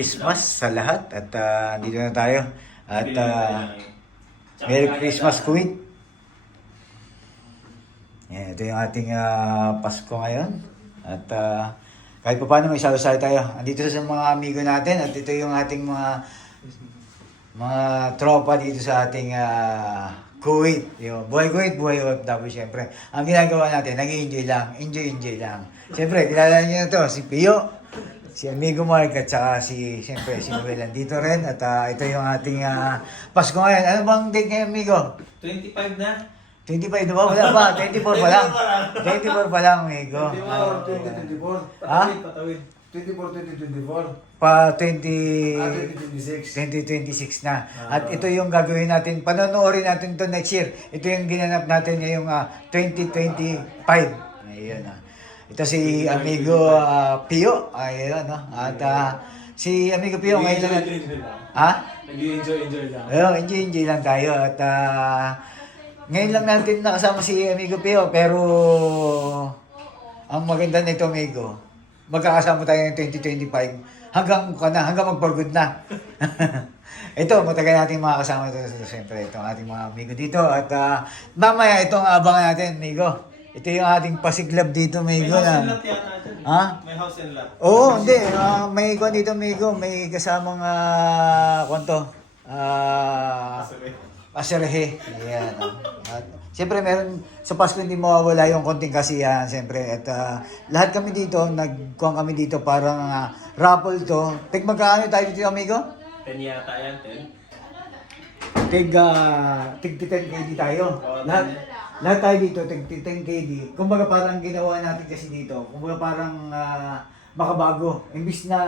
Christmas sa lahat at dito na tayo. At Merry Christmas Kuwait. Yan, ito yung ating Pasko ngayon. At kahit pa paano may salo-salo tayo. Andito sa mga amigo natin at ito yung ating mga tropa dito sa ating Kuwait. Yung buhay Kuwait, buhay OFW syempre. Ang ginagawa natin, nag-enjoy lang. Enjoy lang. Syempre, kilala niyo na to, si Pio, si Amigo Mark at saka siyempre, si Noel dito rin. At ito yung ating Pasko ngayon. Ano bang date ngayon, Amigo? 25 na. 25 na ba? Wala pa. 24 pa lang. 24 pa lang, Amigo. 24, 2024. Ha? Patawid. 24, 2024. Pa 20... 2026 2026. na. At ito yung gagawin natin. Panonoodin natin to next year. Ito yung ginanap natin ngayong 2025. Ayun Ito si Amigo Pio. Ayun At si Amigo Pio ngayon lang. Ha? Nag-enjoy lang. Ayun, enjoy lang tayo. At ngayon lang natin nakasama si Amigo Pio. Pero ang maganda nito, Amigo, magkakasama tayo ng 2025 hanggang mag-for good na. Ito, matagal natin makakasama ito. Siyempre, itong ating mga amigo dito. At mamaya, itong abangan natin, amigo. Ito yung ating pasiglab dito, amigo. May house and lot yata dyan. Ha? May house and lot. Oo, hindi. May kwan dito, amigo. May kasamang, kwanto. Paserehe. Yan. At siyempre meron sa Pasko hindi mawawala yung konting kasiyahan siyempre. At lahat kami dito, nagkuhan kami dito parang raffle to. Magkano tayo dito, amigo? 10 yata yan, 10. Tig 10 KD tayo. Lahat tayo dito, tig 10 KD. Kumbaga parang ginawa natin kasi dito. Kumbaga parang makabago. Imbis na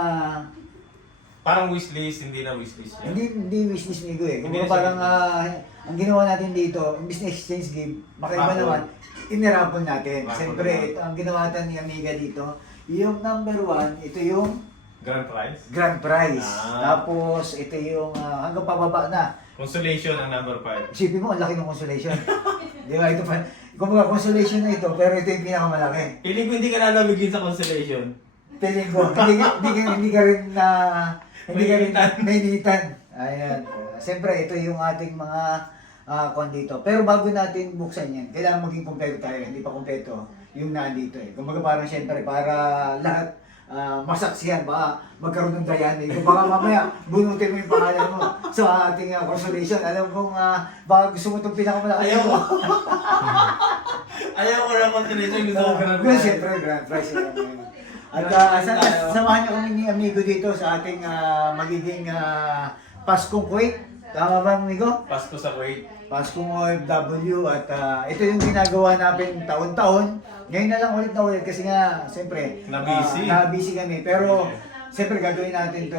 Parang wishlist, hindi na wishlist yan. Hindi wishlist amigo eh. Kumbaga Hindi na parang siya ang ginawa natin dito, imbis na exchange gift, makaiba naman, inirapon natin. Siyempre, ang ginawa natin ni Amiga dito, yung number 1, ito yung Grand prize. grand prize. Ah. Tapos, ito yung hanggang pababa na. Consolation ang number 5. Isipin mo, ang laki ng consolation. Di ba? Ito pa, kumbaga consolation na ito, pero ito yung pinakamalaki. Piling ko hindi ka nalamigin sa consolation. Piling ko, hindi ka rin nainitan. Ayan. Siyempre, ito yung ating mga dito. Pero bago natin buksan yan, kailangan maging kompleto tayo. Hindi pa kompleto yung nandito eh. Kumbaga parang siyempre, para lahat masaksiyan, baka magkaroon ng dayani. Kung baka mamaya, bunutin mo yung pangalan mo sa ating consolation. Alam kong baka gusto mo itong pinakamalaki. Ayaw mo. Ayaw ko ng consolation, gusto ko grand Pero prize. siyempre, grand prize yan. At samahan niyo kami ni Amigo dito sa ating magiging Paskong Kuwait. Tama ba, Amigo? Pasko sa Kuwait. Paskong OFW at ito yung ginagawa natin taon-taon. Ngayon na lang ulit kasi nga, siyempre, na-busy kami. Pero, siyempre, gagawin natin to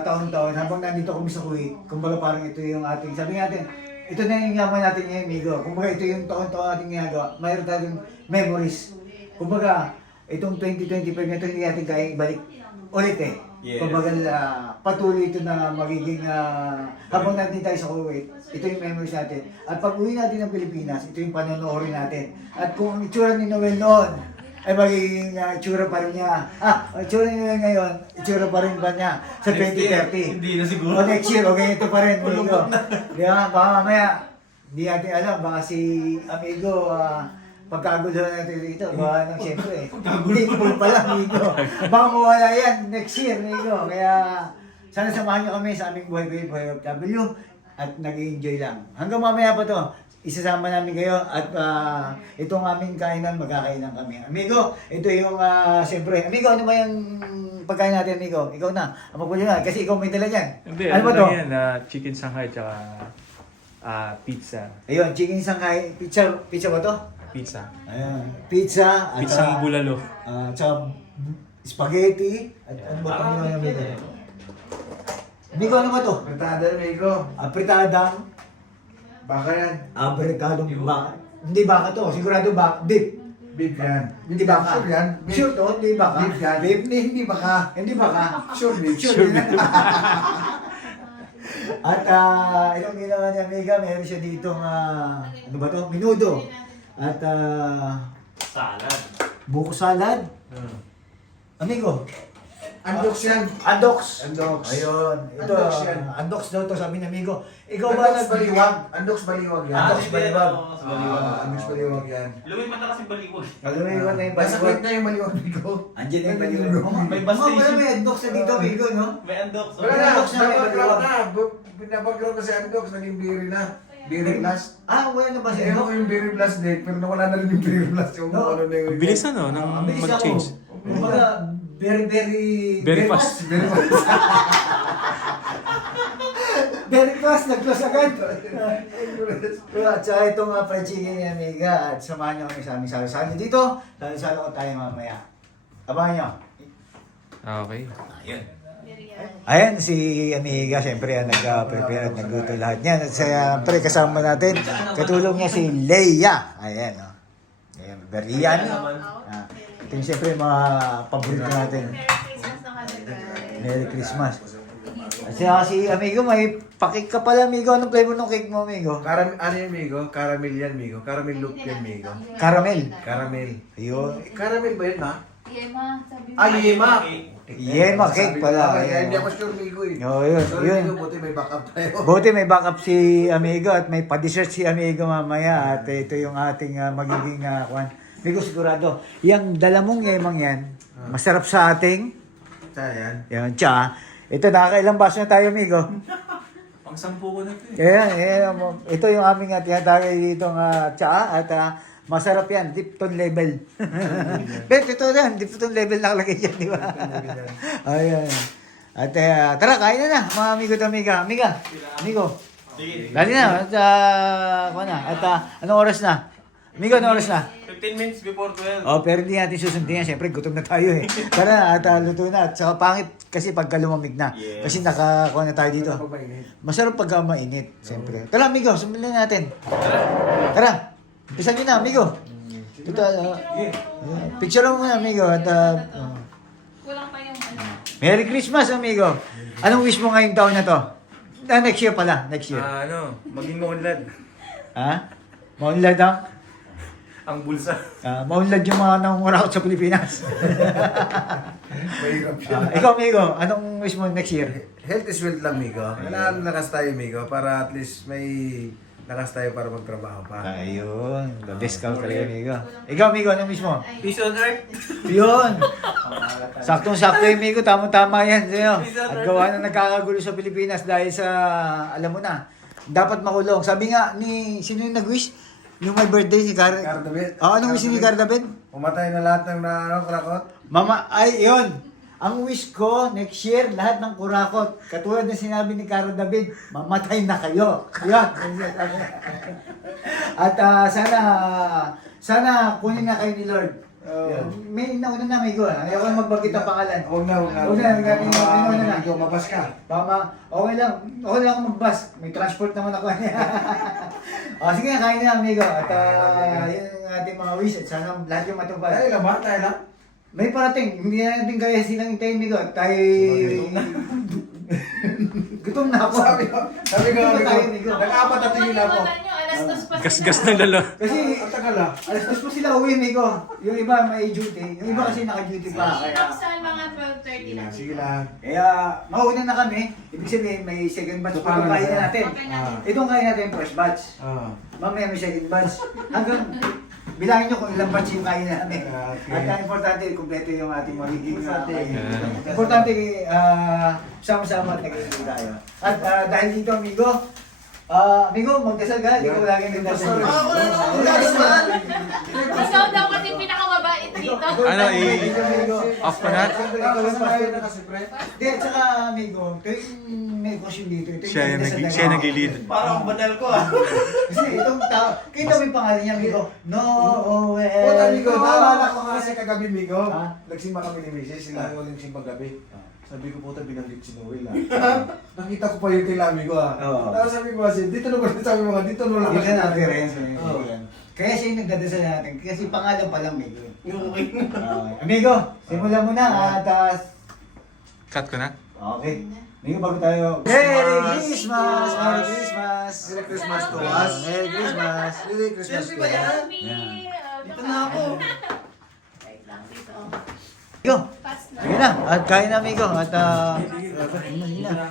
taon-taon habang nandito kami sa Kuwait. Kumbaga parang ito yung ating, sabi natin, ito na yung yaman natin ngayon, Amigo. Kumbaga ito yung taon-taon natin ginagawa. Mayroon tayong memories. Kumbaga, itong 2025 na ito hindi natin kaya ibalik ulit eh. Yes. Kumbaga patuloy ito na magiging habang natin tayo sa Kuwait, ito yung memories natin. At pag uwi natin ng Pilipinas, ito yung panonoorin natin. At kung ang itsura ni Noel noon ay magiging itsura pa rin niya. Ang itsura ni Noel ngayon, itsura pa rin ba niya sa Next year, 2030? hindi na siguro. O next year, okay, ito pa rin. Amigo. Pulupot na. Di ba? Baka mamaya, hindi natin alam, baka si Amigo, pagkaguluhan natin dito, baka nang siyempre. Hindi full pala, Amigo. Baka mawala yan next year, Amigo. Kaya sana samahan niyo kami sa aming buhay OFW at nag-enjoy lang. Hanggang mamaya pa to, isasama namin kayo at itong aming kainan, magkakainan kami. Amigo, ito yung siyempre. Amigo, ano ba yung pagkain natin, Amigo? Ikaw na. Ang magpuli na, kasi ikaw may dala niyan. Hindi, Ano ba to? Yan, chicken Shanghai tsaka pizza. Ayun, chicken Shanghai. Pizza ba to? Pizza. Ayan, pizza. At, Pizzang bulalo. tsaka spaghetti. At ano ba pang yung amigo? Amigo, ano ba to? Fritada, amigo. Apritadang. Baka yan. Apritadong baka. Hindi baka to. Sigurado baka. Beef. Beef yan. Hindi baka. Sure yan. Beef. Sure to? Hindi baka. Beef yan. Beef. Hindi baka. Hindi baka. Sure beef. Sure beef. At itong ginawa ni Amiga, meron siya ditong, ano ba to? Minudo. At Salad. buko salad. Amigo, Andox yan. Andox. Andox. Ayun. Ito, Andox yan. Andox daw to sabi ng amigo. Ikaw ba Andox baliwag. Andox baliwag yan. Andox baliwag. Andox baliwag yan. Lumipat na kasi baliwag. Nalulumiwan na yung Nasa baliwag. na yung maliwag Migo. Andiyan na yung baliwag. May bus Wala station. may Andox na dito, amigo, no? May undox. Wala na. Andox na may Nabackground baliwag. na. Nabackground na si Andox. Naging Berry na. Berry Plus. Wala na ba si Ewan ko Andox? yung Berry Plus din. Pero nawala na rin yung Berry Plus. Yung No. ano na yung... Ang bilis ano, nang Ang bilis ako. mag-change. Kumbaga, Very fast. Very fast. Very fast, nag-close agad. At saka itong fried chicken ni Amiga at samahan niyo kami sa aming salo-salo dito. Salo-salo ko tayo mamaya. Abangan niyo. Okay. Ayun. Ayan, si Amiga, siyempre, nag-prepare at nagluto lahat niyan. At siyempre, kasama natin, katulong niya si Leia. Ayan, o. Ayan, Berian. Ito yung siyempre mga paborito natin. Merry Christmas. At saka si Amigo, may pakik ka pala, Amigo. Anong flavor ng cake mo, Amigo? Ano yan, Migo? Caramel yan, Migo. Caramel loop yan, Migo. Caramel. Caramel. Ayun. Caramel ba yun, ha? Yema, sabi mo. Yema. Yema cake pala. Kaya hindi Ayun. ako sure, Migo, eh. Oo, yun. Sorry, Yun. Migo, buti may backup tayo. Buti may backup si Amigo at may pa-dessert si Amigo mamaya at ito yung ating magiging kwan. Amigo sigurado, yung dalamong yemang yan, masarap sa ating, Yan. yan, tsa. Ito, nakakailang baso na tayo, Amigo. Pang-sampu ko na ito eh. Kaya, ito yung aming tinatawag dito tsa at masarap yan, Dipton level. Bet, ito yan, Dipton level nakalagay yan, di ba? Ayan. At tara, kain na mga amigo at amiga. Amigo. Sige. Dali na, at kuha na. At anong oras na? Amigo, anong oras na? 15 minutes before 12. Oh, pero hindi natin susundin yan. Siyempre, gutom na tayo eh. Tara, at luto na. At saka pangit kasi pagka lumamig na. Yes. Kasi nakakuha na tayo dito. Pag mainit. Masarap pagka mainit, siyempre. Tara, amigo, sumili natin. Tara, umpisan nyo na, amigo. Ito, picture mo muna, amigo. At, Kulang pa yung ano. Merry Christmas, amigo. Anong wish mo ngayong taon na to? Next year pala, next year. Maging maunlad. Ha? Maunlad ang? Ang bulsa. Maunlad yung mga nangungurakot sa Pilipinas. Mahirap yan. Ikaw, amigo, anong wish mo next year? Health is wealth lang, Migo. Kailangan lakas tayo, Migo, para at least may lakas tayo para magtrabaho pa. Ayun, the best ka talaga, amigo. Ikaw, amigo, anong wish mo? Peace on earth. Yun! Saktong-sakto yung amigo, tamang-tama yan sa'yo. At gawa na nagkakagulo sa Pilipinas dahil sa, alam mo na, dapat makulong. Sabi nga ni, sino yung nag-wish? Yung my birthday si Car... Cardabit. Anong wish ni Cardabit? Pumatay na lahat ng krakot. Mama, ay, yun. Ang wish ko, next year, lahat ng kurakot, katulad ng sinabi ni Caro David, mamatay na kayo. Yan. At sana kunin na kayo ni Lord. May nauna na, amigo. Ayaw ko magbagit ang pangalan. Huwag na. Nauna na. Migo, mabas ka. Tama. Okay lang ako magbus. May transport naman ako. Sige na, kain na, amigo. At yun ang ating mga wish. At sana lahat yung matupad. Tayo lang ba? Tayo lang? May parating, hindi na natin kaya silang hintayin, amigo. Tayo... Gutom na ako. Sabi ko, Gutom na tayo, Migo, amigo. nag-apat na tingin ako. Alas dos pa Gas-gas ng lalo. Kasi, Ang tagal ah. alas 2 pa sila uwi, amigo. Yung iba may duty. Yung iba kasi naka-duty pa. Si Kaya, Roxanne, mga 12:30 lang. Sige lang. kaya mauna na kami. Ibig sabihin, may second batch pa itong kain natin. Okay natin. Itong kain natin, first batch. Mamaya may second batch. Hanggang bilangin nyo kung ilang batch yung kain namin. Okay. At importante, kumpleto yung ating magiging Importante. importante, sama-sama at nagiging tayo. At dahil dito, amigo, amigo, magdasal ka. Hindi ko lagi nagdasal. wala na akong magdasal. Ikaw daw kasi pinakamabait dito. Ano, off ka na? Ikaw yung pastor na kasi. pre. Hindi, at saka, amigo, ito yung negosyo dito. Ito yung Siya yung nagdasal na- siya yung nag-lead. Parang ang banal ko Kasi itong tao, kita mo yung pangalan niya, amigo. Noel. Puta, Migo, naalala ko kasi kagabi, Migo. Ha? Nagsimba kami ni Mrs. Sila yung simba gabi. Sabi ko, puta, binanggit si Noel Nakita ko pa yung kila, Migo Oo. Tapos sabi ko kasi, dito na ba sabi mo nga, dito na lang. Yun na natin rin. Oo. Kaya siya yung nagdadasal natin. Kasi pangalan pa lang, amigo. Amigo, simulan mo na. At Cut ko na? okay. Amigo, bago tayo. Merry Christmas! Merry Christmas! Merry Christmas to us. Merry Christmas! Merry Christmas to us. Dito na ako. Wait lang, dito. Amigo, Pass na. sige na, at kain na amigo. At yun na.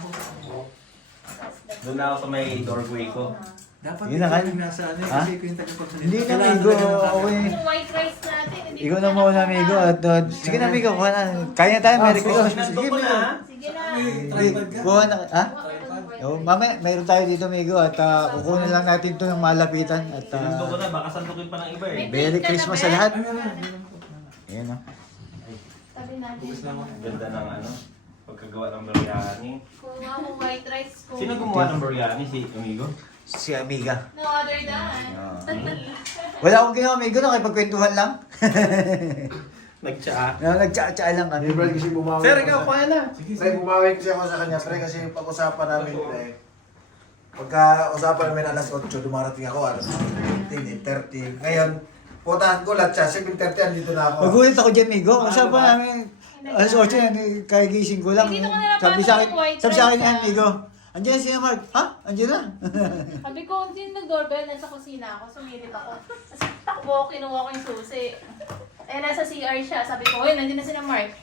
Doon na ako sa may doorway ko. Dapat Yun na, ikaw kan? yung nasa ano, Ha? kasi ikaw yung tagapagsalita. Hindi na Kailangan amigo, talaga ng okay. Yung white rice natin, hindi Ikaw ko na muna amigo. At sige na amigo, kuha na. Kaya tayo, Merry Christmas. Sige Nandun ko amigo. na. Sige na. tripod ka. Kuha na, ha? Oh, mamaya, mayroon tayo dito amigo. At kukunin lang natin ito ng malapitan. At Nandun ko na, baka sandukin pa ng iba eh. Merry Christmas sa lahat. Ayan o. Tabi natin. Ganda ng ano, pagkagawa ng biryani. Kung nga mo white rice ko. Sino gumawa ng biryani? Si amigo? Si amiga. No other than. Wala akong ginawa amigo, nakipagkwentuhan lang. Nagtsaa. Nagtsa-tsa lang kami. Hindi, Brad, kasi bumawi Sir, ako ikaw, sa- kuha na. Pre, bumawi kasi ako sa kanya, pre, kasi yung pag-usapan namin, pre. Pagka usapan namin alas 8, dumarating ako, alas 15, 8:30. Ngayon, putahan ko lahat siya, 7:30, andito na ako. Magulit ako dyan, Migo. Usapan namin, alas 8 yan, kagising ko lang. Ay, dito ka na Sabi sa akin, napasok ng white sabi sa akin rice, yan, ah. Migo. Andiyan si Mark. Ha? Andiyan na. Sabi ko, hindi nag-doorbell, nasa kusina ako, sumilip ako. Tapos takbo, kinuha ko yung susi. Eh, nasa CR siya. Sabi ko, hoy, nandiyan na si Mark.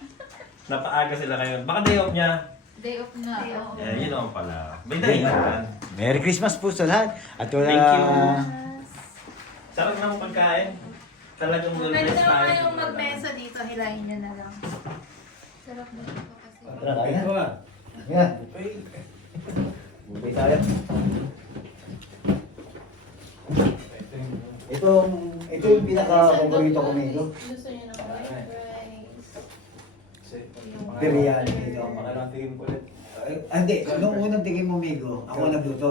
Napaaga sila ngayon. Baka day off niya. Day off na. oo. Eh, yun naman pala. May dahilan. Merry Christmas po sa lahat. At wala... Thank you. Sarap ng pagkain. Talagang Pwede well-blessed naman tayo. kayong magmesa dito, hilahin nyo na lang. Sarap na dito kasi. Tara, kaya na. Yan. Bubay tayo. Ito yung pinaka-paborito ko, Migo. Gusto nyo ng white rice. Biryani ito. Tingin ko ulit. Hindi, nung unang tingin mo, Migo, ako nagluto.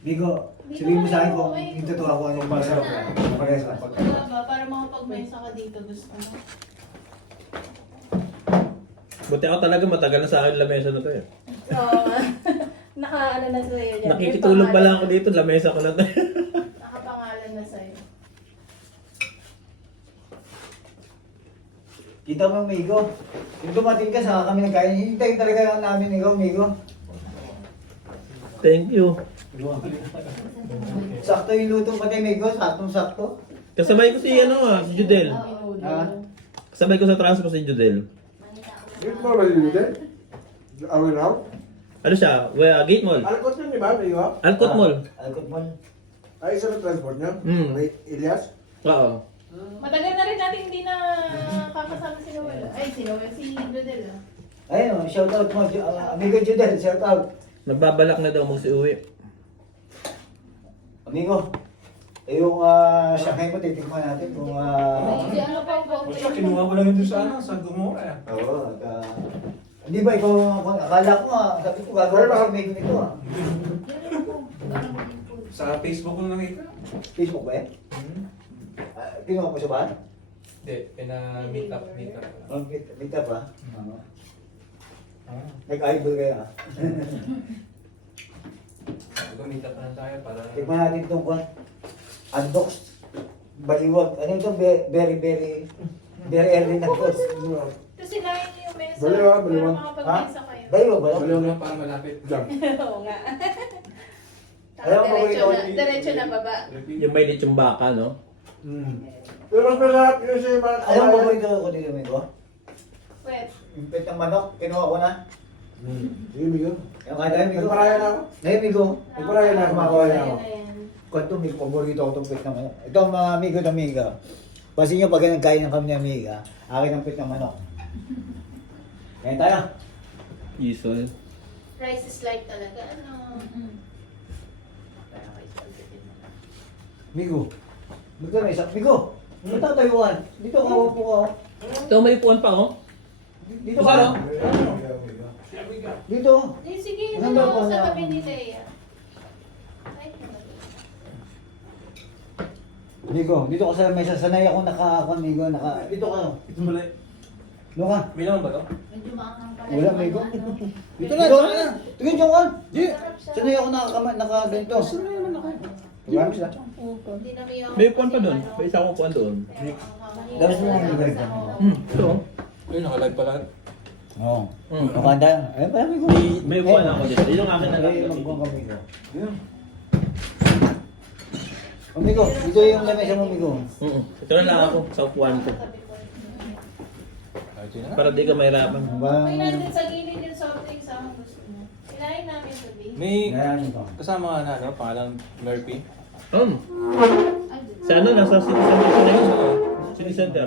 Migo, sabihin mo sa akin kung yung totoo ako anong masarap na. Parehas ba? Wala ba? Para makapagmesa ka dito, gusto mo. Buti ako talaga matagal na sa akin lamesa na to eh. So, naka-ano na sa'yo dyan. Nakikitulog pa lang ako dito, lamesa ko na to. Nakapangalan na sa'yo. Kita mo, Migo. Yung dumating ka, saka kami nagkain. Hintayin talaga lang namin ikaw, Migo. Thank you. Sakto yung luto pati, Migo. Saktong-sakto. Kasabay ko si si Judel. Ha? Kasabay ko sa transport si Judel. Dito mo ba yun din? Awin now? Ano siya? Gate Mall. Alcott yun, di ba? May iwa? Alcott Mall. Alcott mo. Ay, isa na transport niya? Hmm. Wait, Elias? Oo. Matagal na rin natin hindi na kakasama si Noel. Ay, si Noel, si Jodel. Ayun, shout out mo. Amigo Judel, shout out. Nagbabalak na daw mag-uwi. Amigo, yung sakay mo, titikman natin kung... Hindi, ano pa ang Kinuha ko lang yun doon sa ano, sa Gomora. Oo, at... Hindi ba ikaw, akala ko sabi ko gagawin ko sa Migo nito Sa Facebook ko nakita. Facebook ba kinuha mo sa bahan? Hindi, pina-meet up. Meet up ba? Nag-idol kayo Meet up na tayo para... Tikman natin itong kwan. Unboxed. Baliwag. Ano ito? Very early na to. Kasi lain niyo yung mesa. Baliwag, Para baliwag. makapag-mesa kayo. Baliwag ba? Baliw na. Para malapit. Diyan. Oo nga. Ayaw mo Diretso na baba. Yung may lechong baka, no? Pero mas masarap yun siya yung mga Ayaw mo kawayan. ba ito ko dito, Migo? Wait. Yung pet ng manok, kinuha ko na. Sige, Migo. Yung kada, Migo. Nagparaya na ako. Ngayon, Migo. Nagparaya na ako, makakuha niya ako. Kwento, Migo, paborito ko itong pet ng manok. Ito, mga amigo ng Miga. Kasi nyo, pag nagkain ng kami ng Miga, akin ang pet ng manok. Kaya tayo. Usual. Rice is light talaga. Ano? Migo. Migo na isa. Migo! Ba't ako tayuan? Dito ka, upo ka. Ito, may upuan pa, oh. Dito ka. Dito. Eh, sige, Ano ano ba sa na- tabi ni Leia. Ay, Migo, dito ka sa mesa. Sanay ako Migo. Dito ka. Ito mali. Dito ka. May naman ba to? medyo maangang pala. Wala, yung Migo. ano. Dito na. Tingin dyan ka. Sarap siya. Sanay ako nakaganito. Marami sila. Hindi na may May upuan pa doon. May isa akong upuan doon. Dalas mo ang lugar ka. Ito, oh. Ayun, nakalive pala. Oo. Hmm. Makanda. Ayun pala, Migo. May upuan ako dito. Yun yung akin na lang. Magbuang ka, Migo. Yun. Oh, Migo, ito yung lamesa mo, Migo. Ito na lang ako sa upuan ko. Ito na nga. Para di ka mahirapan. May nandun sa gilid yung soft drinks sa gusto mo. Kinain namin sabi. May Ayan ito. kasama na, ano, pangalan Murphy. Sa ano, nasa city center siya ngayon. City center.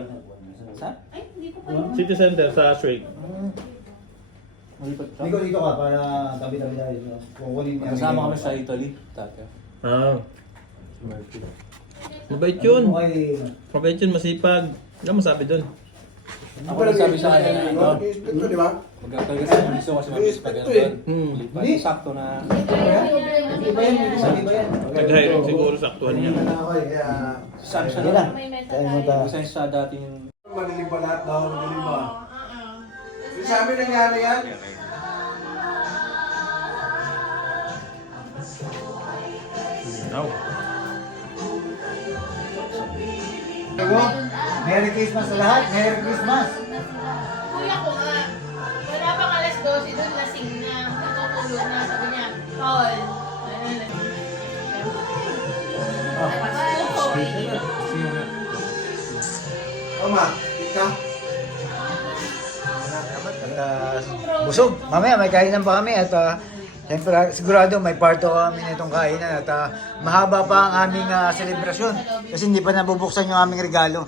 Saan? Ay, hindi ko pa yun. City center sa Shrek. Nico, dito ka para tabi-tabi tayo. Kukunin niya. Kasama kami sa Italy. Dati. Ah, Si Murphy. mabait yun. Okay. Mabait yun, masipag. Ano masabi dun? Ako lang sabi sa kanya na ito. Ito, di ba? Magkakagas na gusto kasi mabilis pa ganun doon. Lipat. Hindi. Sakto na. Hindi ba yan? Hindi ba yan? Nag-hiring siguro saktuhan niya. Hindi na ako eh, kaya... Saan siya Sige na? lang. May meta Tayo mo tayo. ta. Kasi siya dati yung... Madilim pa lahat daw, madilim pa. Yung sa amin nangyari yan. Now. Digo, Merry Christmas sa lahat. Merry Christmas. Kuya ko nga. Wala pang alas 12 doon, lasing na. Natutulog na. Sabi niya, Paul. Tama, ika. Busog. Mamaya may kainan pa kami at siyempre sigurado may parto kami nitong kainan at mahaba pa ang aming selebrasyon kasi hindi pa nabubuksan yung aming regalo.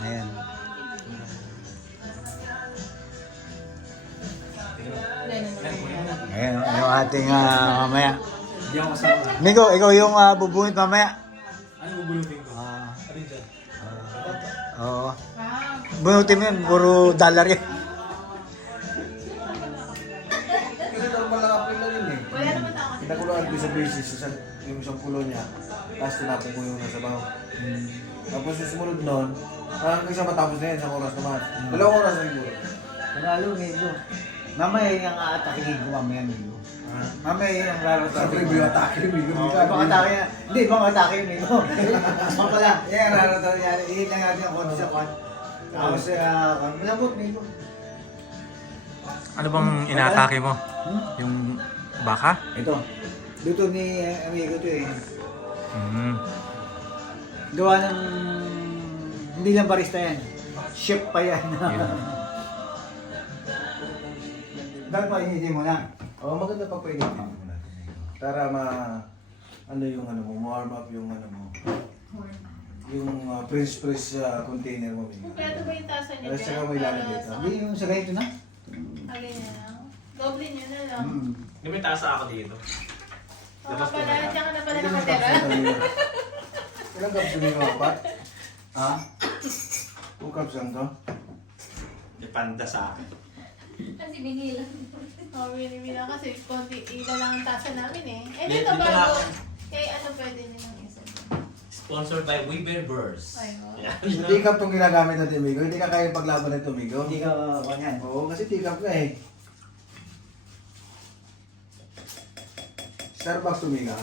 Ayan. Ayan yung ating mamaya. Hindi ako kasama. Migo, ikaw yung bubunit mamaya. Ano bubulutin ko? Oo. Bunutin mo yun, puro dollar yan. Kasi normal lang ako lang yun eh. Wala naman ako. Pinakuloan ko sa basis, yung isang kulo niya. Tapos tinapon ko yung nasa baho. Tapos yung sumunod nun, hanggang sa matapos na yan, isang oras naman. 2 oras na siguro. Panalo, Migo. Mamaya yung aatakihin ko mamaya, Migo. Mamaya yung rarating. Sabi ko yung atake, Migo. Ibang atake na. Hindi, ibang atake yung Migo. Ibang pala. Yan, rarating yan. Ihin lang natin ang konti sa kwan. Tapos, malambot, Migo. Ano bang inaatake mo? Yung baka? Ito. Luto ni amigo to eh. Mm. Gawa ng... Hindi lang barista yan. Chef pa yan. Dahil pa inidin mo na. Oo, maganda pa pwede. Para ano yung ano mo, warm up yung ano mo. Yung press container mo. Migo. Kompleto ba yung tasa niya? Alas saka mo ilalagay ito. Hindi yung sa ganito na. Agay na lang. Doble niya na lang. Di ba yung tasa ako dito? Oo ka pala, diyan ka na pala nakatira. Ilang cups yung mga apat? Ha? 2 cups lang to? May panda sa akin. Kasi binilang. Oo, binilang kasi konti ilan lang ang tasa namin eh. Eh, Dito dito na. bago. Kaya ano pwede nilang isa. Sponsored by Weber Burrs. Ay, oo. Yan. Hindi cup itong ginagamit natin, Migo. Hindi ka kaya paglaban nito, Migo. Hindi ka kanyan. Oo, kasi teacup ka eh. Starbucks tumiga.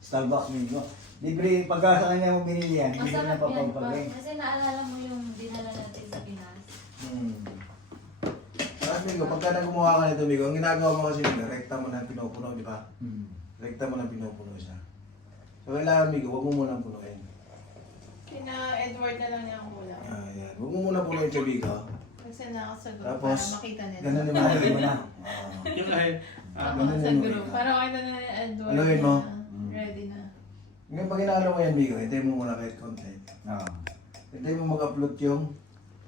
Starbucks Migo. Libre pagka sa kanya mo binili yan. Hindi na Masarap yan pa. papapagay. Kasi naalala mo yung dinala natin sa Pinas. Tapos Migo, pagka nagumuha ka nito, Migo, ang ginagawa mo kasi nila, rekta mo na pinupuno, di ba? Rekta mo na pinupuno siya. So kailangan, Migo, huwag mo munang punuin. Kina Edward na lang niya ako wala. Yan. Huwag mo munang punuin siya, Migo. Kasi na ako sa group Tapos, para makita nila. ganun yung Lagay mo na. Yung ay, Ako ganun sa yung group. Migo. Para makita na ni Edward. Aluin mo. na Ready na. Ngayon, pag inaalo mo yan, Migo, hintayin mo muna kahit konti. Oo. Hintayin mo mag-upload yung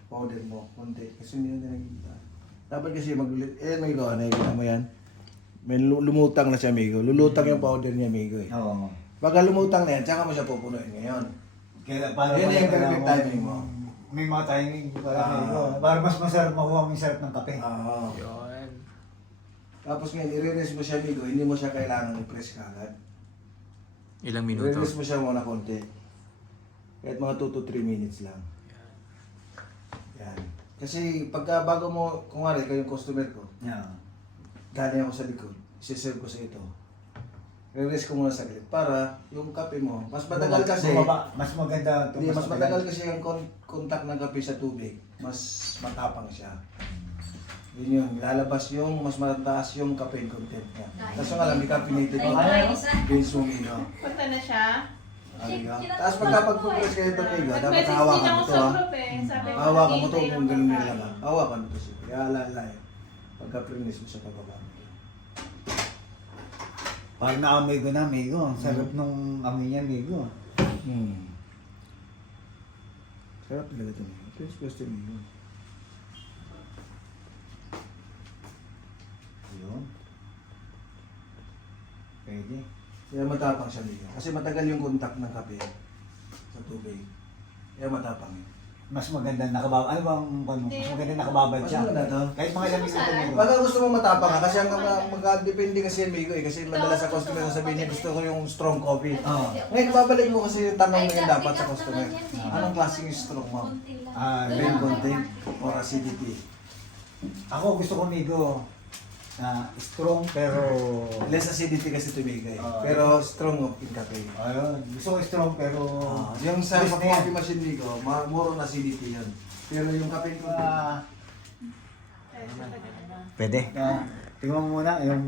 powder mo, konti. Kasi hindi na nakikita. Dapat kasi Migo, nakikita mo yan. May lumutang na siya, Migo. Lulutang yung powder niya, Migo eh. Oo. Pagka lumutang na yan, tsaka mo siya pupunuin ngayon. Kaya paano Yan pala yung kailangan perfect timing mo. May mga timing pala Ah. Migo. Para mas masarap makuha mo yung sarap ng kape. Oo. Yun. Tapos ngayon, i-release mo siya, Migo. Hindi mo siya kailangan i-press kagad. Ilang minuto? I-release mo siya muna konti. Kahit mga 2 to 3 minutes lang. Yan. Kasi pagka bago mo, kung nga rin, yung customer ko, Yeah. galing ako sa likod, isi-serve ko sa ito. Release ko muna saglit para yung kape mo, mas matagal kasi, Bumaba. Mas maganda. hindi, mas matagal kasi yung contact ng kape sa tubig, mas matapang siya. Yun yun, lalabas yung mas mataas yung caffeine content niya. Kaso nga lang, hindi caffeinated mo. Tayo isa. Beans mo, Migo. Punta na siya. Amigo. Tapos pagka-pag-progress kayo ito, amigo, dapat Nag-message din hawakan ako mo ito, sa ha? group eh. Sabi ko, Hawakan mo ito hintay kung lang ganun ako. nila lang. Hawakan mo ito siya. Kaya alala yun. Pagka-progress mo sa pababa. Pag naamoy ko na, amigo. Ang sarap nung amoy niya, amigo. Sarap talaga ito, amigo. Ito yung question, amigo. Yun. Pwede. Kaya matapang siya, amigo. Kasi matagal yung contact ng kape sa tubig. Kaya matapang yun. Mas maganda nakababal. Ano bang mas maganda nakababal Mas siya? maganda to. Kahit mga ilang minuto, amigo. Pagka gusto mo matapang ka, kasi ang mag-depende kasi amigo eh. Kasi madalas sa customer sasabihin niya gusto ko yung strong coffee. Oo. Ngayon, babalik mo kasi yung tanong mo yun Ay, dapat sa pick up customer. naman yan eh. Anong klaseng strong mo? Konti lang. Brain content or acidity? Ako gusto ko, amigo, na strong pero... Less acidity kasi tumigay. Oo. Pero strong in cafe. Ayun. Gusto ko strong pero... Yung sa Twist na yan. coffee machine Migo, more on acidity yun. Pero yung kape ko, Pwede. Tingnan mo muna yung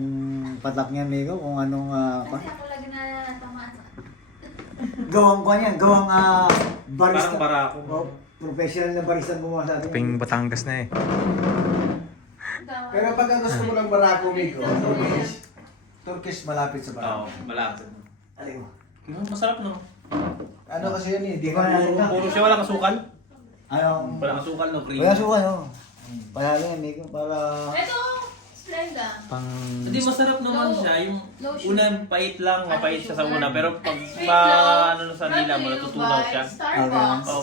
patak niya, amigo, kung anong... Kasi ako lagi na tamaan sa gawang ko niyan, gawang barista. Parang barako. Oh, professional na barista mo sa atin. Ping Batangas na eh. pero pagka gusto mo ng barako Migo, Turkish malapit sa Oo, barako. malapit. Alin mo? Masarap no? Ano kasi yun eh, di Di ba natin na? Puro siya walang kasukal. Anong... Walang kasukal no, cream. Wala suka, no? Palalo yan, amigo, para... Ito, Splenda. Pang... Hindi masarap naman No. siya. Yung No sugar. unang pait lang, mapait siya sa sugar. una. Pero pag Wait lang. ano sa nila mo, natutunaw siya. Starbucks. Oh,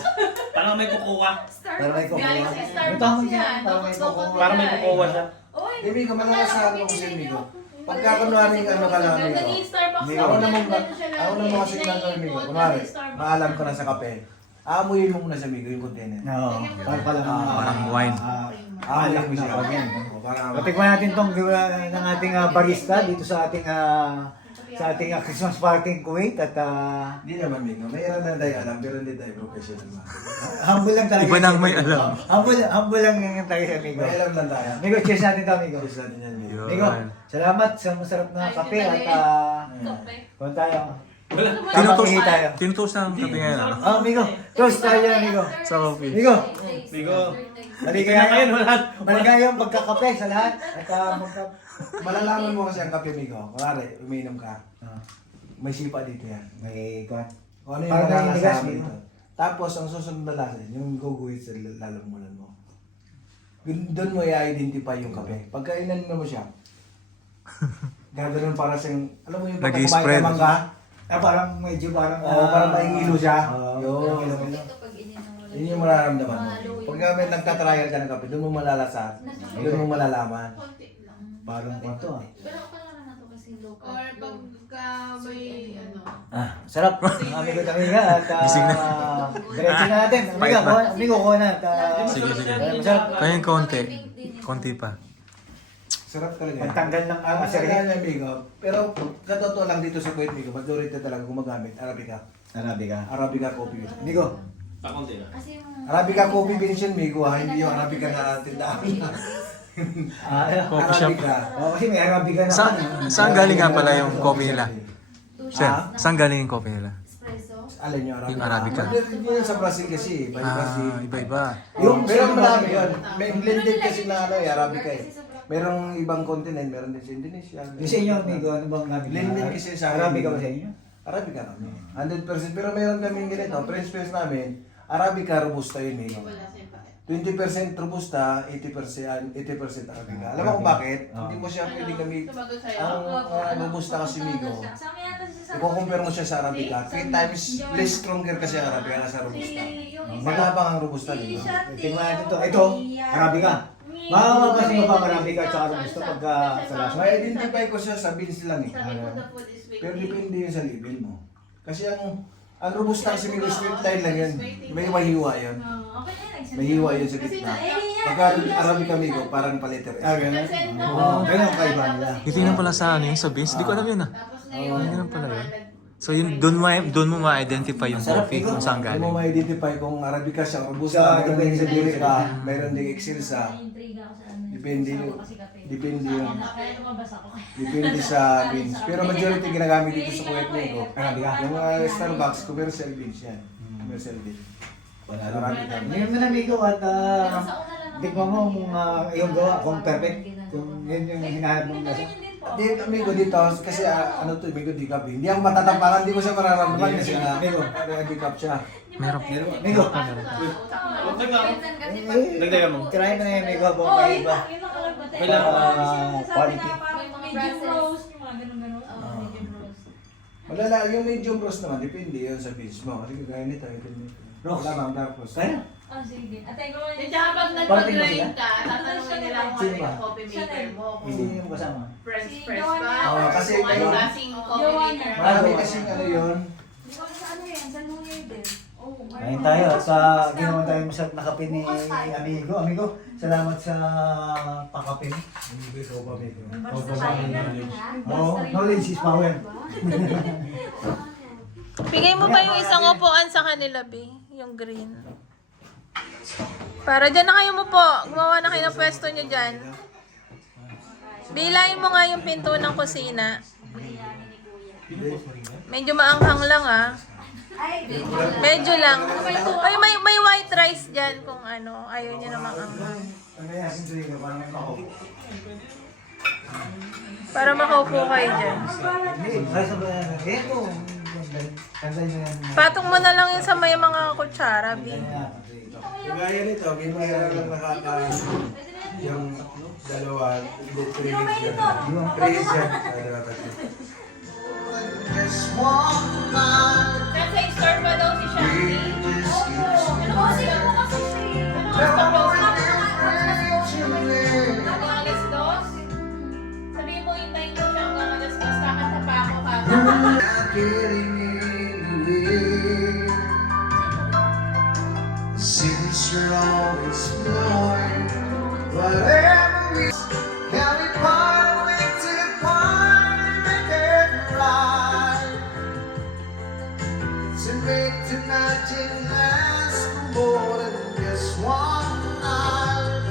parang may kukuha. Para may kukuha. Galing sa May Starbucks tama yan. yan, para may kukuha. Parang may kukuha siya. Oy, Di Migo, malakas sa ano kasi Migo. Pagka kunwari ano ka lang Migo. Naging Starbucks Migo, Ako ako naman, ganun siya lang. ako naman kasi nagano Migo. Kunwari, maalam ko na sa kape. Aamuyin mo muna sa Migo yung container. Oo, para pala Parang wine. Aamuyin mo siya. Pag yan. Parang Patikman natin tong gawa ng ating barista dito sa ating Christmas party in Kuwait at Hindi naman Migo. Mayroon na tayo alam pero hindi tayo professional. humble lang talaga. Iba nang may alam. Humble lang yung tayo sa amigo. May alam lang tayo. Amigo, cheers natin to, amigo. Gusto natin yan Migo. Amigo, salamat sa masarap na kape at kung tayo. Tamang ihi tayo. Tinutos ng kape ngayon, ano? Amigo, toast tayo, amigo. Sa coffee. Amigo, Migo. maligayang maligayang pagkakape sa lahat at Malalaman mo kasi ang kape Migo. Kunwari, umiinom ka. May sipa dito yan. may kwan. Kung ano yung Parang malalasahan naninigas, dito. Tapos, ang susunod na lasa, yung guguhit sa lalamunan mo. Doon mo i-identify yung kape. Pagka inanin mo siya, gagawin para siyang, alam mo yung pagka Nag-i-spread. kumain ka mangga, Parang medyo parang... parang maingilo siya. Yun. Ito pag ininom mo lang. Yun yung mararamdaman mo. Mahalo yun. Pagka may nagtatrial ka ng kape, doon mo malalasan. Doon mo malalaman. Konti lang. Parang kwanto Pero ako lang naman ito kasi low Or pagka may ano. Sarap. Amigo Tamiga at Gising na. diretso na natin. Amigo ko na. Sige, sige. Masarap. Kaya yung konti. Konti pa. Sarap talaga. Pagtanggal ng Ang asarin. masarap amigo. Pero katotoo lang dito sa Kuwait, Migo, majority talaga gumagamit Arabica. Arabica. Arabica coffee. Amigo. Pakunti lang. Kasi yung... Arabica coffee beans yun, Migo, ha? Hindi yung Arabica na tindahan. Coffee shop. Arabica. Kasi may Arabica na. Saan galing nga pala yung coffee nila? Two Sir, shots saan galing yung coffee nila? espresso. Alin yung Arabica? Yung Arabica. Yun sa Brazil kasi, Iba-iba. Yung pero marami yun. May blended kasi na ano, Arabica eh. Merong ibang continent, meron din sa Indonesia. Yung sa inyo, amigo, ano bang namin? Blended kasi sa Arabica ba sa inyo? Arabica kami. 100%. Pero meron kaming ganito, French press namin, Arabica Robusta yun eh. Wala sa iba. 20% Robusta, 80% Arabica. Alam mo kung bakit? Hindi mo siya pwede gamit. Sumagot sa'yo. Ang Robusta kasi Migo, Sama yata siya sa... i-compare mo siya sa Arabica. 3 times less stronger kasi ang Arabica na sa Robusta. Matabang ang Robusta, Migo. Tingnan natin to. Ito, Arabica. Makakapasin mo pa ang Arabica at saka Robusta pagka sa lasa. Ma-identify ko siya sa beans lang eh. Sabi ko the food is waiting. Pero depende yun sa label mo. Kasi ang Robusta kasi Migo, straight line lang yun. May mahiwa yun. Okay na, nagsabi. May hiwa yun sa gitna. Pagka Arabica Migo, parang paliter S. Ganun. Oo, ganun kaiba nila. Titingnan pala sa ano yung sa base. Hindi ko alam yun ah. Tapos ngayon, Ganun pala yun. So yun, doon mo ma-identify yung coffee kung saan Hindi mo galing. ma-identify kung Arabica siya, Sa Robusta, meron din sa Arabica. Burica, meron din Excelsa. Naintriga ako sa ano. Depende Gusto yun. ko kasi kape. Depende yun. Kaya lumabas ako. Depende sa beans. Pero majority ginagamit dito sa Kuwait Lego. Yung Starbucks, commercial beans yan. Commercial beans. Marami kami. Ngayon mo na, amigo, at Sa una lang ako. tignan mo kung yung gawa, kung perfect. Kung yun yung hinahanap mong lasa. Di, amigo dito, kasi ano to, amigo, di cup. Hindi ako matatampakan, di ko siya mararamdaman kasi nga, amigo, di cup siya. Meron. Amigo, Dagdagan mo. try mo na yung amigo habang may iba. Quality. Medium roast, yung mga ganun-ganun. Medium roast. Malala, yung medium roast naman, depende yun sa beans mo. Kasi kagaya nito, ito nito. Roast. Wala bang dark roast. Kaya? Oh, sige. At ay, At saka pag nagpag-grind ka, tatanungin nila kung ano Sino ba? yung coffee maker mo. Hindi niyo mo kasama. Fresh Si ba? Oo, kasi Kung ano kayo- klaseng coffee Jowa maker. niya. Marami kasing ano yun. Di ba sa ano yan? Sa New Year din. Oh, Ngayon tayo at ginawa tayo masarap na kape ni amigo. Amigo, salamat sa pakape. Amigo, ikaw pa, amigo. Basta tayo na. Oo, knowledge is power. Bigay mo pa yung isang upuan sa kanila, B. Yung green. Para dyan na kayo mo po. Gumawa na kayo ng pwesto nyo dyan. Bilayin mo nga yung pinto ng kusina. Medyo maanghang lang ah. Medyo lang. Ay, may white rice dyan kung ano. Ayaw nyo na maanghang. Ano yan, sinsuyo, parang may makaupo. Para makaupo kayo dyan. Hindi, rice ba yan? Ito. Tanggal mo yan. Patong mo na lang yun sa may mga kutsara, B. Kagaya nito, may mayroon lang nakaka yung dalawa, hindi 3 hits yan. 3 hits yan. Dalawa, tatlo. Nasa store ba daw si Shanti? Ano kasi ako kasi? Ano alas dos? Sabihin mo hintayin ko siya hanggang alas dos. Kakanta pa ako Since you're always knowing whatever we can we part with to part and make it right to make tonight last for more than just one night.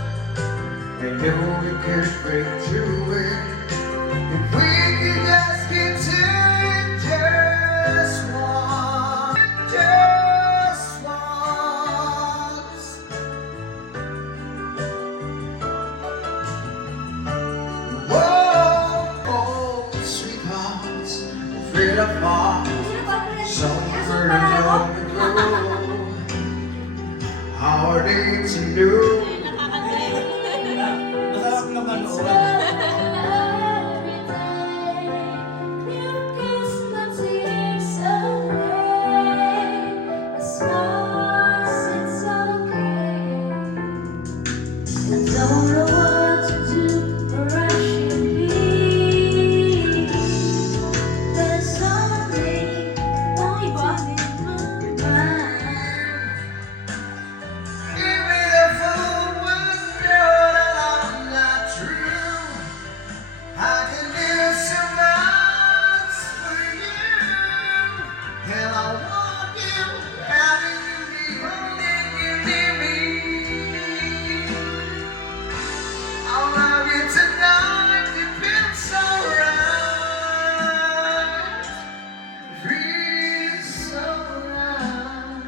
I know we could break through it if we could just get to it just once. Oh, sweethearts, afraid of all, somewhere down the road. Hard to know. Masarap naman noon. Don't know what to do or I should be. There's something only bothering my mind. Even if I would know that I'm not true, I can do so much for you. And I want you, having you be holding you near me. I'll love you tonight, it feels alright. Feels alright.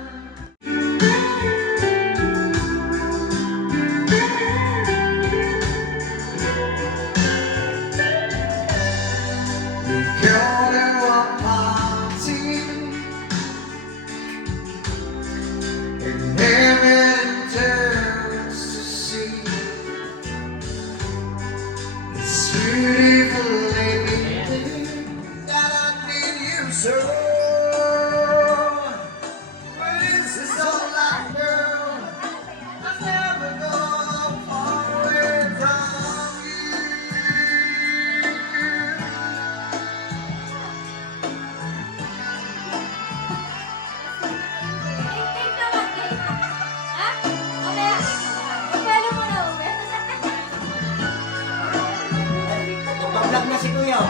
Pag-vlog na si Kuya.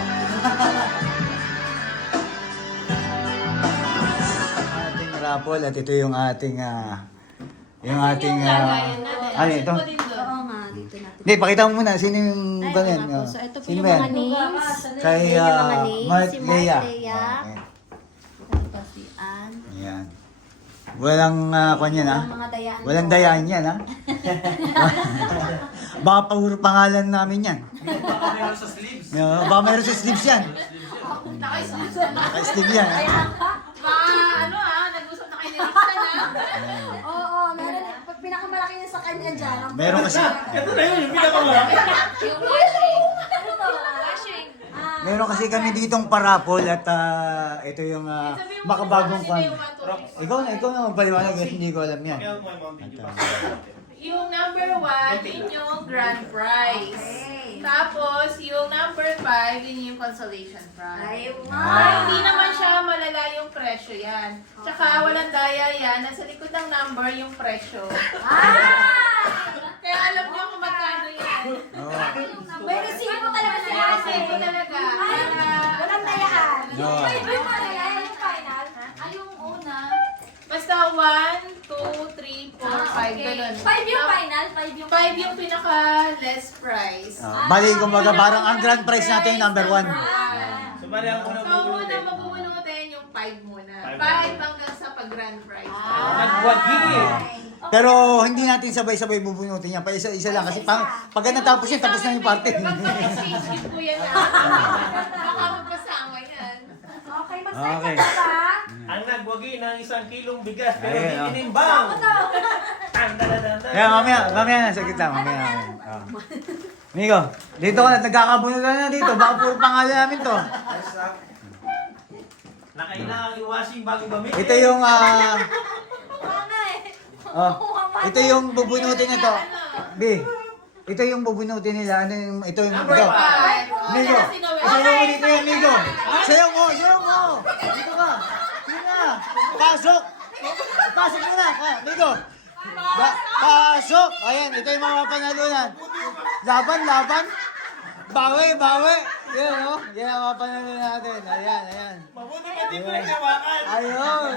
Ating raffle at ito yung ating Lagayan natin. ano ito? Ano din doon? Oo nga, dito na. Hindi, pakita mo muna. Sino yung Ay, ganyan? nga po. So, ito po Sino yung ba yan? mga names. Kay Ayan yung mga names. Mark Si Mark Lea. Lea. Okay. Ito po si Ann. Ayan. Walang kwan yan, ha? Walang mga dayaan. Walang po. dayaan yan, ha? Baka puro pangalan namin yan. Baka meron sa sleeves. Baka meron sa sleeves yan. Naka-sleeve. Naka-sleeve yan. Nag-usap na kayo ni Roxanne, Oo, meron. Pag pinakamalaki niya sa kanya dyan. ang- Meron kasi, Ito na yun, yung pinakamalaki. Yung washing. Ano to? Washing. meron kasi kami ditong parapol at ito yung makabagong kwan. Ikaw na magpaliwanag kasi hindi ko alam yan. Kaya mo yung mga video pa. Yung number 1, yun yung grand prize. Tapos, yung number 5, yun yung consolation prize. Hindi naman siya malala yung presyo yan. Tsaka walang daya yan. Nasa likod ng number yung presyo. Kaya alam niyo kung magkano yan. May resibo talaga si Kasi Ate. ito talaga. Walang dayaan. Oo. May yung malala, yung final. Ay, yung una. Basta 1, 2, 3, 4, 5. Ganun. 5 yung final. 5 yung 5 yung pinaka less price. Bali, kumbaga parang ang grand prize natin yung number 1. So, bali ang unang So, bubulutin. unang mabubunutin yung 5 muna. 5 hanggang sa pag-grand prize. Nagwagi. Pero hindi natin sabay-sabay bubunutin yan. Pa isa-isa lang. Kasi pag natapos yan, tapos na yung party. Mag-exchange gift po yan na. Baka magpasama yan. Okay, Okay. mag-second na ba? Ang nagwagi ng 1 kilong bigas pero Ayun, hindi oh. tinimbang. Kaya mamaya na sa kita. Mamaya. Migo, dito ka na. Nagkakabunutan na dito. Baka puro pangalan namin to. Na kailangang i-washing bago gamitin. Ito yung Ano ito yung bubunutin na to. B. Ito yung bubunutin nila. Ano yung ito yung Number ito. 5. Migo. Sayaw mo dito yan, Migo. Sayaw mo. Dito ka. Sige na. Pasok. Pasok mo na. Migo. Pasok. Ayan, ito yung mga panalunan. Laban. Bawi. Yan, oh. Yan ang mga panalunan natin. Ayan. Mabuti pa di pinagkawakan. Ayun.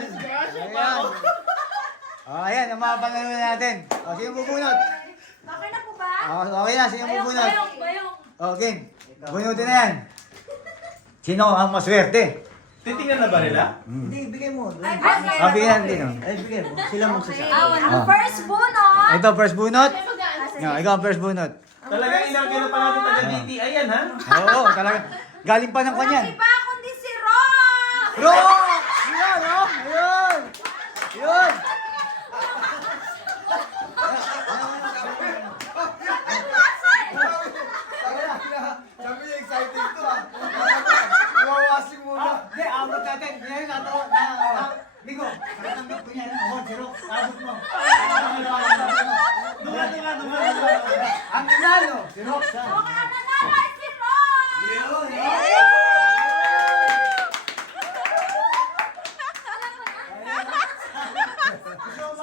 Ayan. Ayan, ang mga panalunan natin. Sino bubunot? Okay na po ba? Okay na, sino bubunot? Bayong. Okay. Bunutin na yan. Sino ang maswerte? Titingnan na ba nila? Hindi, bigay mo. Bigyan din. Ay, bigay mo. Sila magsasabi. Ang first bunot. Ito, first bunot. Kaya mag-ano. Ikaw ang first bunot. Talagang inarga na pa natin taga DTI yan, ha? Oo, talaga. Galing pa ng kanyan. Iba kundi si Rock! Rock! Yan, oh! Ayun! Yun! Sabi niya, exciting to ah. Iwawasing muna. Hindi, abot natin. Yan, natawa. Migo, natanggap ko niya. Award, si Rock. Abot mo. Dunga. Ang nanalo, si Rock. Okay, ang nanalo ay si Rock!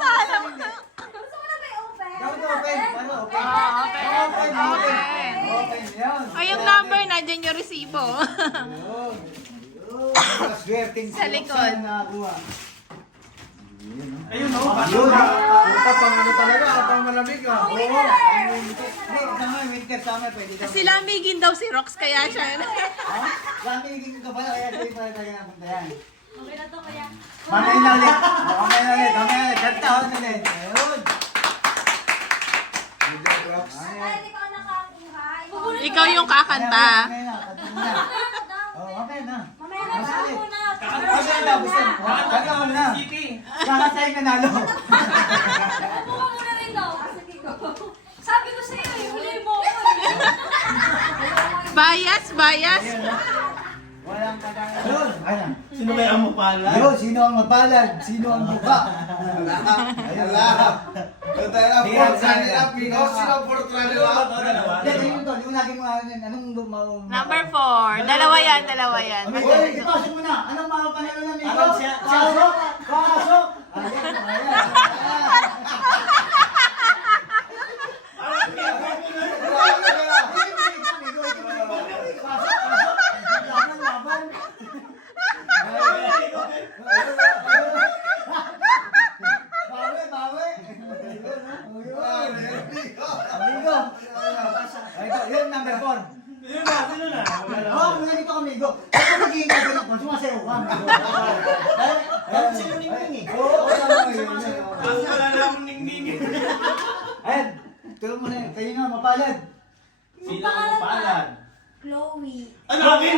Gusto mo na ba i-open? Open. Open. Yan. Ay, yung number, nandyan yung resibo. Swerting Sa likod. nakakuha. Ayun, no? Yun, puta pang ano talaga, pang malamig ah. Oo. Hindi, summer, winter, summer, pwede daw. Sila Migin daw si Rox, kaya siya. Ha? Lamigin ko pala, kaya di pa talaga napunta yan. Okay na to kaya. Mamaya na ulit. Mamaya na ulit. Kantahan ulit. Ayun. Ay, hindi ka nakakuha. Ikaw yung kakanta. Mamaya na, kanta na. Oh, mamaya na. Mamaya na ba? Muna. Mamaya na, gusto mo. Kanta mo na. City. Kakasay ka nalo. Upo ka muna rin daw. Sige ko. Sabi ko sa'yo, huli mo ko. Bias. Walang kagaya. Ayun. Ayun. Sino kaya ang mapala? Ayun, sino ang mapalad? Sino ang buka? Ayun lang. Ito na, fourth runner up. Ikaw sila fourth runner up. Hindi, yun to. Liwanagin mo nga rin. Anong Number 4. Dalawa yan. Hoy, ipasok mo na. Anong mga panalo na Migo? Pasok! Pasok! Ayan, ayan. Bawi. Amigo. Yun, number 4. Sino na? Sino na? Wala na. Oo, ganito ka, amigo. Ako magiging kaganak mo, sumasayaw ka, amigo. Dahil sila ningning eh. Oo, kasama mo yun. Ako wala na akong ningningin. Ayan, tulong mo na yun. Kayo nga, mapalad. Sino ang palad? Chloe. Ano? Akin?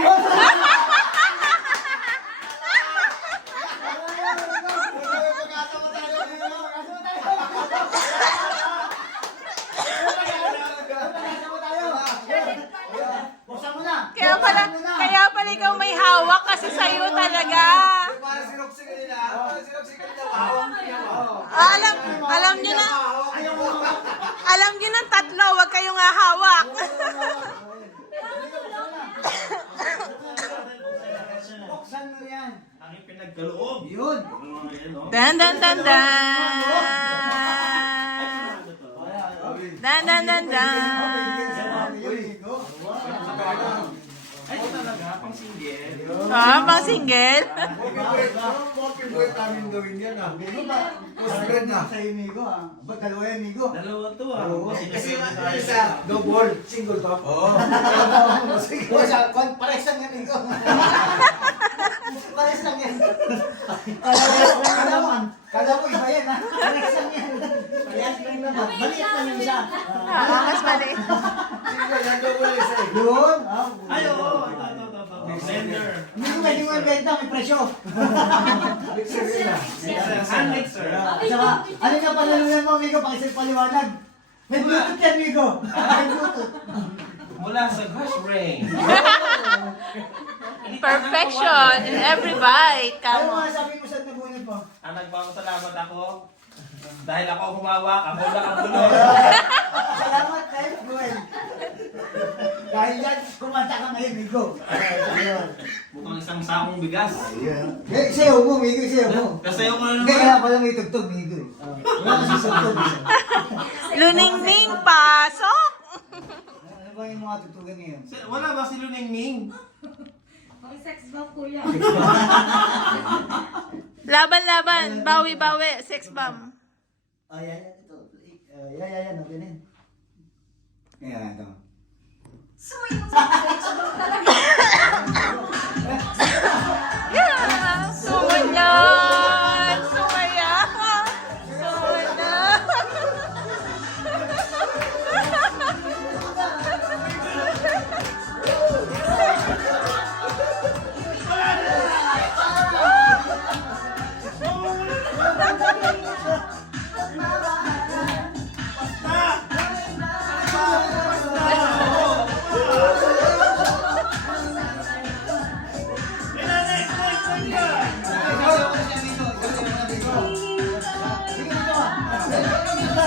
Buksan mo na. Kaya pala ikaw may hawak kasi sa'yo talaga. Parang si Roxy kanina. Parang si Roxy kanina. Mahawak niya. Alam nyo na. Alam nyo ng tatlo, wag kayong hahawak. Buksan mo yan. Ang pinagkaloob. Yun. Ang mga yan, no? Dan dan dan dan. Dan dan dan dan. Ay, ito talaga, pang single. Pang single. Favorite namin gawin yan ah. Spread na. Sa amigo ah. Ba't dalawa yan, amigo? Dalawa to ah. Kasi isa, double, single pa. Oo. Oo, pares lang yan, amigo. Pares lang yan. Kala mo iba yan ha. Pares lang yan. Pares lang naman. Maliit lang yung isa. Mas mali. Single, yan double isa eh. Yun. Ay, oo. Ito. Blender. Amigo, pwede mo yung benta, may presyo. Mixer yun ah. Mixer. Hand mixer. Saka, ano nga palalunan mo, amigo? Pakisip paliwanag. May Bluetooth yan, amigo. May Bluetooth. Mula sa Gush Ring. Perfection in every bite. Ano Kamo. nga sabi mo sa nabunod mo? Ang nagpapasalamat ako dahil ako ang humawak, ako lang ang gulo. Salamat kayo, Gwen. Dahil yan, kumanta ka ngayon, amigo. Mukhang isang sakong bigas. Eh, sayo mo, amigo, sayo mo. Kasi ako na Hindi, naman. kaya pala may tugtog, amigo. Wala kasi tugtog. Luningning, pasok! Ano ba yung mga tugtugan ngayon? Wala ba si Luningning? Ang sex bomb, kuya. Laban-laban, bawi-bawi, sex bomb. Yan, ito. Yan, okay na yun. Yan, ito. Sumayaw sa sex bomb talaga. Yeah! Sumunod! Sumaya! Sumunod!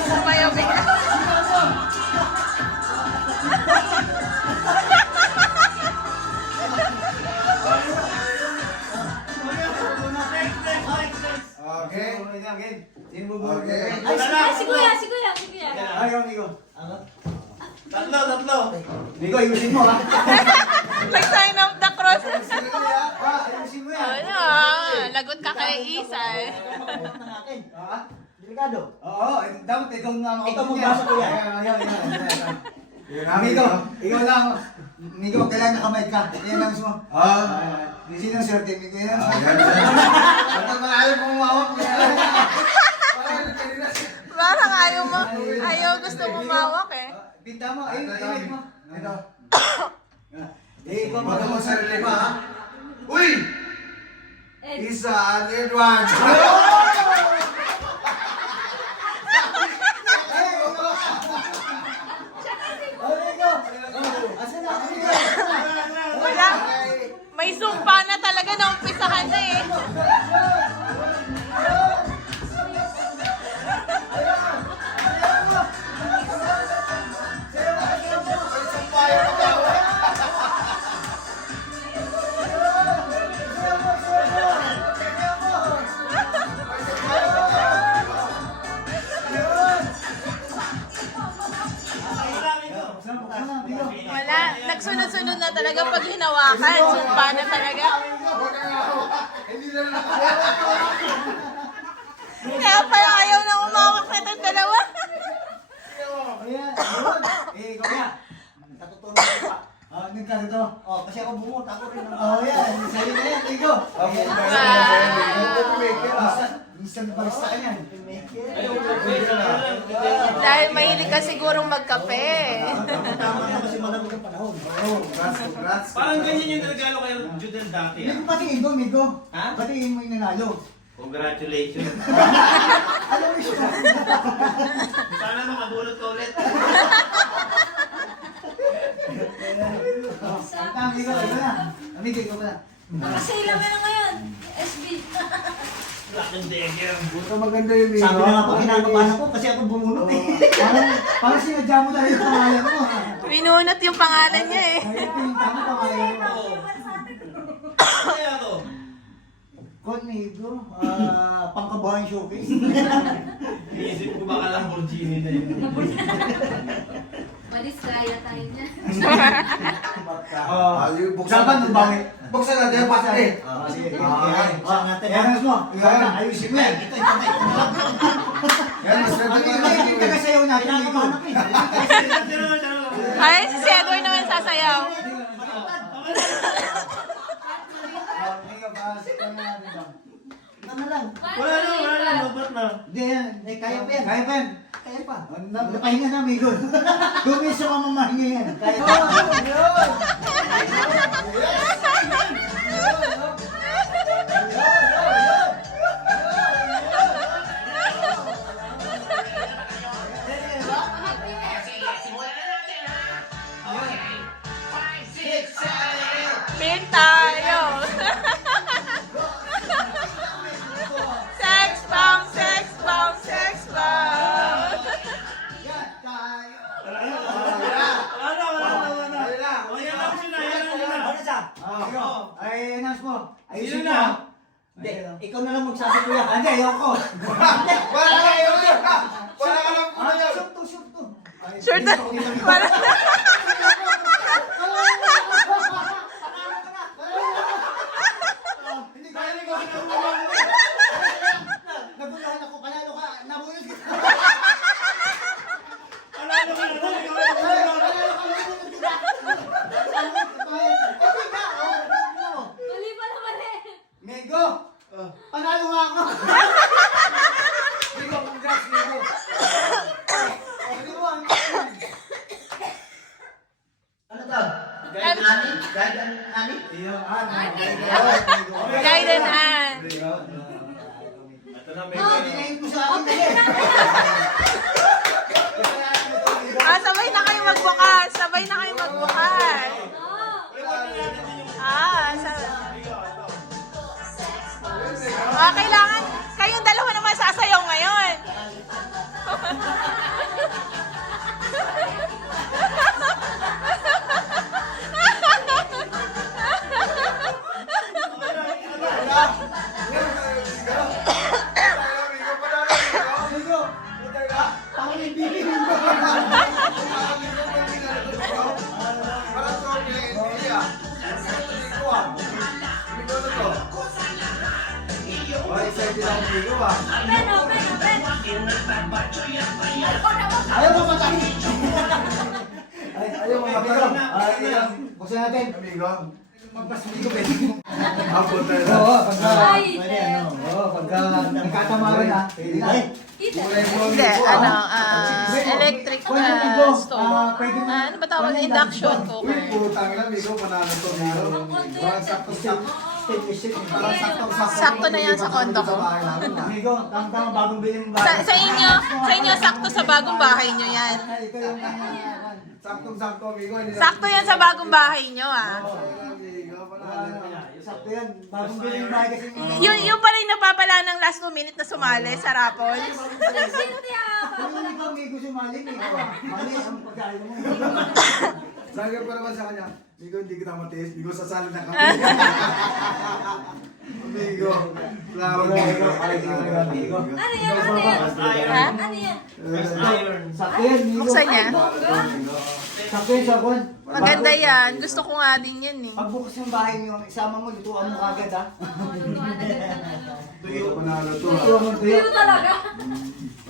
Sumayaw bigla. Okay. Sino bubulog? Okay. Si kuya. Ayaw, amigo. Tatlo. Amigo, ayusin mo, ha? Nag-sign of the cross. Ayusin mo yan. Ano? Lagot ka kay Isay. Ha? Delikado. Oo, dapat ikaw nga makapag niya. Ito mo yan. Amigo, ikaw lang. Amigo, kailangan nakamay ka. Yan lang mo. Sino ang swerte, amigo yan? Ang malayo kung umawak mo yan. Parang ayaw gusto mumawak eh. Pinta mo, ayun, imit mo. Ito. Ikaw Huwag mo sarili pa ha. Uy! Ed. Isa, and Edward. Wala. May sumpa na talaga na umpisahan na eh. Wala. Nagsunod-sunod na talaga pag hinawakan. Sumpa na talaga. Hindi na lang. Kaya pala ayaw na umawak na itong dalawa. Ayan, ayun. Ikaw nga. natutunan ko pa. Nagkano to? Kasi ako bumot, ako rin. Yan. Sa'yo na yan, Migo. Minsan barista ka yan. Dahil mahilig ka sigurong magkape. Tama na kasi malamig ang panahon. Congrats. Parang ganyan yung regalo kayo Judel dati. Migo, batiin ko, Migo. Ha? Batiin mo yung nanalo. Congratulations. Alam mo siya. Sana makabulot ka ulit. Migo, ito na. Migo, ikaw pa na. Nakasale lang na ngayon. SB. Black and Decker. Buto maganda yung Migo. Sabi na nga pa kinakabahan ko kasi ako bumunot eh. Parang sinadya mo dahil yung pangalan mo. Binunot yung pangalan niya eh. Kaya pinunta mo pangalan mo. Kaya to. Kon, Migo, pangkabahan showcase. Iisip ko baka Lamborghini na yun. Madiskaya tayo niya. Dapat mo bakit? Buksan natin yung pati. Sige, Ay. Yan mo. Ayusin mo yan. Yan, mas Ano yung yung tagasayaw natin, Migo? Ay, si Edward naman sasayaw. Tama lang. Wala na, mabat na. Hindi yan. Kaya pa yan. Kaya pa yan. Kaya pa. Napahinga na, Migo. Dumis sa mamamahinga yan. Kaya pa. Pin tayo. Sex bomb, sex bomb, sex bomb. Wala na. O, yan lang siya na, yan lang siya na. Ano siya? Ay, announce mo. Ayusin Sino mo. na? Hindi, ikaw na lang magsabi kuya. Hindi, ayoko. Wala ka lang yun. Wala ka lang muna yun. Shoot to, shoot to. Sure na. Wala. Hindi ko alam kung nagulahan ako, panalo ka, nabunod kita. Panalo ka na, panalo ka na. Mali pa naman eh. Mego, panalo nga ako. Mego, congrats, Mego. Ano mo, ano to? Guide ani? Guide ani? Guide and hand. Ito na, may Hindi mo sa akin eh. Sabay na kayo magbukas. Sabay na kayo magbukas. Kailangan kayong dalawa naman sasayaw ngayon. Mego, parang may bibig mo. Parang to, hindi ah. Hindi ko ah. Hindi ko na to. Ay, excited ako Migo ah. Open, open, open. Ayaw mo patakin. Ayaw mo matagal. Buksan natin. Amigo. Magpasmigo, pwede mo. Abot na yun. Oo, pagka, Ay, pwede ano, pagka nagkatamaran na, pwede na. Tita. Hindi, electric stove. Pwede mo. Ano ba tawag? Induction Uy, cooker. puro tangin na Migo. Panalo to Migo. Parang sakto-sakto. Sakto na yan sa kondo ko. Amigo, tama bagong biling Sa inyo, sakto sa bagong bahay nyo yan. Ito yung Saktong-sakto Migo. Sakto yan sa bagong bahay nyo, ah. Migo, panalo. sakto yan. Bagong biling bahay kasi. Yung pa rin napapala ng last 2 minutes na sumali sa Raffles. Nagsinti ah. Kung ikaw Migo sumali, Migo. Mali ang pagkain mo. Sabi pa naman sa kanya, Migo, hindi kita matiis. Migo, sasali na kami. Migo. Klaro Migo. Migo. Ano yan? Ano yan? Ha? Ano yan? Iron. Sakto yan, Migo. Buksan niya. Sakto Sakto yun, sabon. Maganda yan. Gusto ko nga din yan eh. Pagbukas ng bahay niyo, isama mo, lutuan mo kagad ha. Tuyo. Panalo to. Lutuan mo tuyo. Dito talaga.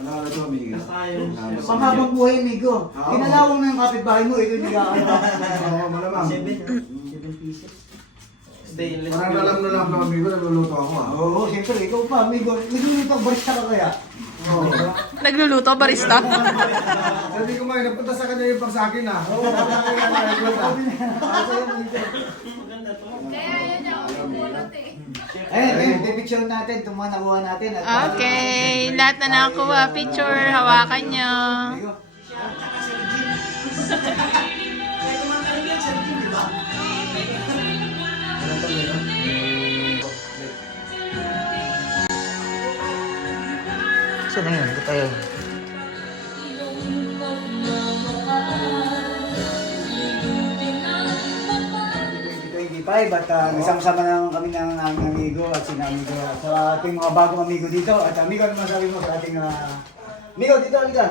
Panalo to, amigo. Panghabang buhay, amigo. Kinalawang na yung kapitbahay mo, ito yung nag-aakala. Oo, malamang. 7 pieces. Stainless. Parang alam na lang amigo, nagluluto ako ah. Oo, siyempre, ikaw pa, amigo. Nagluluto, barista ka kaya. Oo. Nagluluto, barista. Sabi ko may napunta sa kanya yung pag sa akin ah. Oo, Maganda to. Kaya yan niya ako pinulot eh. ayun, pipicture natin, itong mga nakuha natin. At Okay, lahat na nakakuha. Picture, hawakan nyo. Amigo. Saan na yun? Ba't tayo? At nagsama-sama naman kami ng aming amigo at sinamigo sa ating mga bagong amigo dito. At amigo, ano masabi mo sa ating amigo dito, amigo?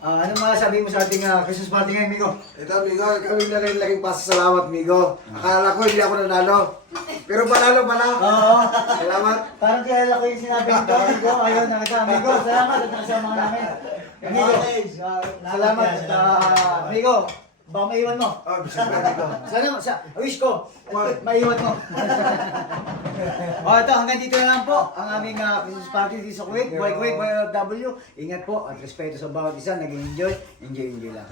Ano masabi mo sa ating Christmas party ngayon, amigo? Ito amigo, kami na rin laging pasasalamat amigo. Akala ko hindi ako nanalo. Pero panalo pala. Oo. Salamat. Parang kilala ko yung sinabi nito, amigo. Ayun, amigo, salamat at nakasama namin. Amigo, salamat. Amigo, baka maiwan mo. Oh, bisip amigo. Sana, wish ko, maiwan mo. Ito, hanggang dito na lang po ang aming Christmas party dito sa Kuwait. Kuwait, OFW. Ingat po at respeto sa bawat isa. Nag-enjoy lang.